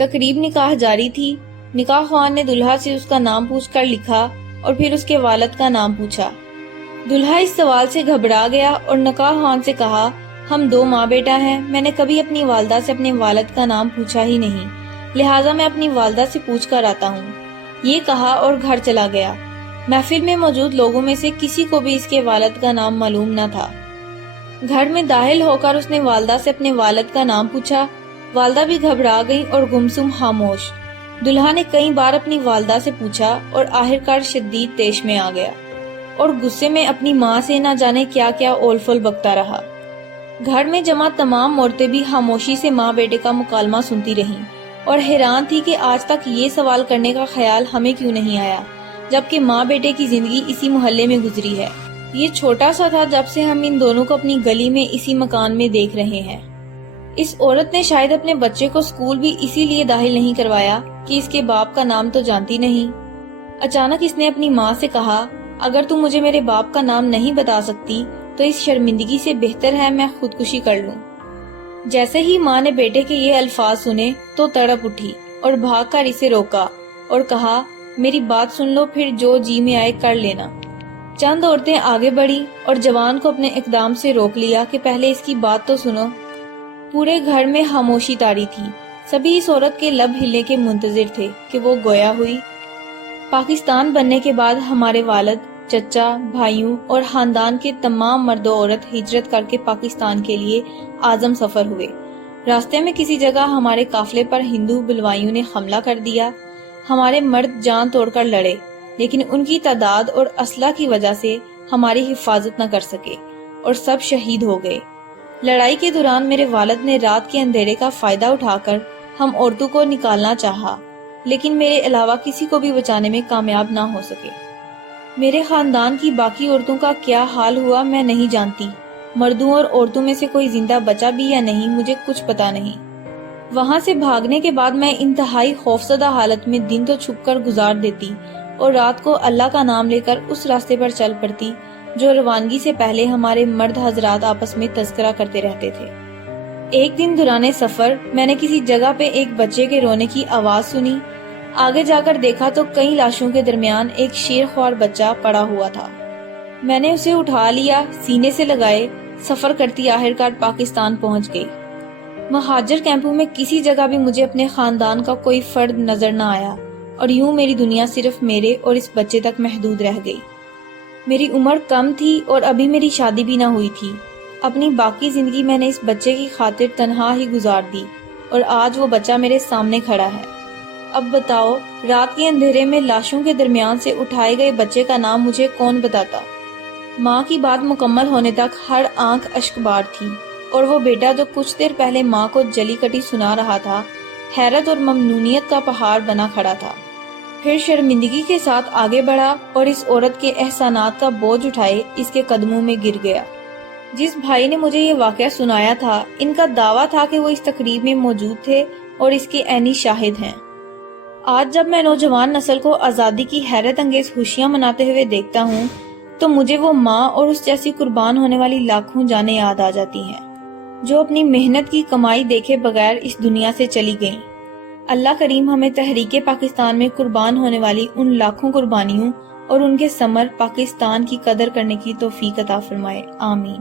تقریب نکاح جاری تھی۔ نکاح خوان نے دلہا سے اس کا نام پوچھ کر لکھا اور پھر اس کے والد کا نام پوچھا۔ دلہا اس سوال سے گھبرا گیا اور نکاح خوان سے کہا، ہم 2 ماں بیٹا ہیں، میں نے کبھی اپنی والدہ سے اپنے والد کا نام پوچھا ہی نہیں، لہٰذا میں اپنی والدہ سے پوچھ کر آتا ہوں۔ یہ کہا اور گھر چلا گیا۔ محفل میں موجود لوگوں میں سے کسی کو بھی اس کے والد کا نام معلوم نہ تھا۔ گھر میں داخل ہو کر اس نے والدہ سے اپنے والد کا نام پوچھا۔ والدہ بھی گھبرا گئی اور گمسم خاموش۔ دلہا نے کئی بار اپنی والدہ سے پوچھا اور آخرکار شدید طیش میں آ گیا اور غصے میں اپنی ماں سے نہ جانے کیا کیا اول فول بکتا رہا۔ گھر میں جمع تمام عورتیں بھی خاموشی سے ماں بیٹے کا مکالمہ سنتی رہیں اور حیران تھی کہ آج تک یہ سوال کرنے کا خیال ہمیں کیوں نہیں آیا، جبکہ ماں بیٹے کی زندگی اسی محلے میں گزری ہے۔ یہ چھوٹا سا تھا جب سے ہم ان دونوں کو اپنی گلی میں اسی مکان میں دیکھ رہے ہیں۔ اس عورت نے شاید اپنے بچے کو اسکول بھی اسی لیے داخل نہیں کروایا کہ اس کے باپ کا نام تو جانتی نہیں۔ اچانک اس نے اپنی ماں سے کہا، اگر تم مجھے میرے باپ کا نام نہیں بتا سکتی تو اس شرمندگی سے بہتر ہے میں خودکشی کر لوں۔ جیسے ہی ماں نے بیٹے کے یہ الفاظ سنے تو تڑپ اٹھی اور بھاگ کر اسے روکا اور کہا، میری بات سن لو، پھر جو جی میں آئے کر لینا۔ چند عورتیں آگے بڑھی اور جوان کو اپنے اقدام سے روک لیا کہ پہلے اس کی بات تو سنو۔ پورے گھر میں خاموشی طاری تھی۔ سبھی اس عورت کے لب ہلنے کے منتظر تھے کہ وہ گویا ہوئی۔ پاکستان بننے کے بعد ہمارے والد، چچا، بھائیوں اور خاندان کے تمام مرد و عورت ہجرت کر کے پاکستان کے لیے عازم سفر ہوئے۔ راستے میں کسی جگہ ہمارے قافلے پر ہندو بلوائیوں نے حملہ کر دیا۔ ہمارے مرد جان توڑ کر لڑے، لیکن ان کی تعداد اور اسلحہ کی وجہ سے ہماری حفاظت نہ کر سکے اور سب شہید ہو گئے۔ لڑائی کے دوران میرے والد نے رات کے اندھیرے کا فائدہ اٹھا کر ہم عورتوں کو نکالنا چاہا، لیکن میرے علاوہ کسی کو بھی بچانے میں کامیاب نہ ہو سکے۔ میرے خاندان کی باقی عورتوں کا کیا حال ہوا میں نہیں جانتی۔ مردوں اور عورتوں میں سے کوئی زندہ بچا بھی یا نہیں مجھے کچھ پتا نہیں۔ وہاں سے بھاگنے کے بعد میں انتہائی خوفزدہ حالت میں دن تو چھپ کر گزار دیتی اور رات کو اللہ کا نام لے کر اس راستے پر چل پڑتی جو روانگی سے پہلے ہمارے مرد حضرات آپس میں تذکرہ کرتے رہتے تھے۔ ایک دن دوران سفر میں نے کسی جگہ پہ ایک بچے کے رونے کی آواز سنی۔ آگے جا کر دیکھا تو کئی لاشوں کے درمیان ایک شیر خوار بچہ پڑا ہوا تھا۔ میں نے اسے اٹھا لیا، سینے سے لگائے، سفر کرتی آخرکار پاکستان پہنچ گئی۔ مہاجر کیمپوں میں کسی جگہ بھی مجھے اپنے خاندان کا کوئی فرد نظر نہ آیا اور یوں میری دنیا صرف میرے اور اس بچے تک محدود رہ گئی۔ میری عمر کم تھی اور ابھی میری شادی بھی نہ ہوئی تھی۔ اپنی باقی زندگی میں نے اس بچے کی خاطر تنہا ہی گزار دی اور آج وہ بچہ میرے سامنے کھڑا ہے۔ اب بتاؤ، رات کے اندھیرے میں لاشوں کے درمیان سے اٹھائے گئے بچے کا نام مجھے کون بتاتا؟ ماں کی بات مکمل ہونے تک ہر آنکھ اشک بار تھی اور وہ بیٹا جو کچھ دیر پہلے ماں کو جلی کٹی سنا رہا تھا، حیرت اور ممنونیت کا پہاڑ بنا کھڑا تھا۔ پھر شرمندگی کے ساتھ آگے بڑھا اور اس عورت کے احسانات کا بوجھ اٹھائے اس کے قدموں میں گر گیا۔ جس بھائی نے مجھے یہ واقعہ سنایا تھا، ان کا دعویٰ تھا کہ وہ اس تقریب میں موجود تھے اور اس کے عینی شاہد ہیں۔ آج جب میں نوجوان نسل کو آزادی کی حیرت انگیز خوشیاں مناتے ہوئے دیکھتا ہوں تو مجھے وہ ماں اور اس جیسی قربان ہونے والی لاکھوں جانیں یاد آ جاتی ہیں جو اپنی محنت کی کمائی دیکھے بغیر اس دنیا سے چلی گئیں۔ اللہ کریم ہمیں تحریک پاکستان میں قربان ہونے والی ان لاکھوں قربانیوں اور ان کے ثمر پاکستان کی قدر کرنے کی توفیق عطا فرمائے، آمین۔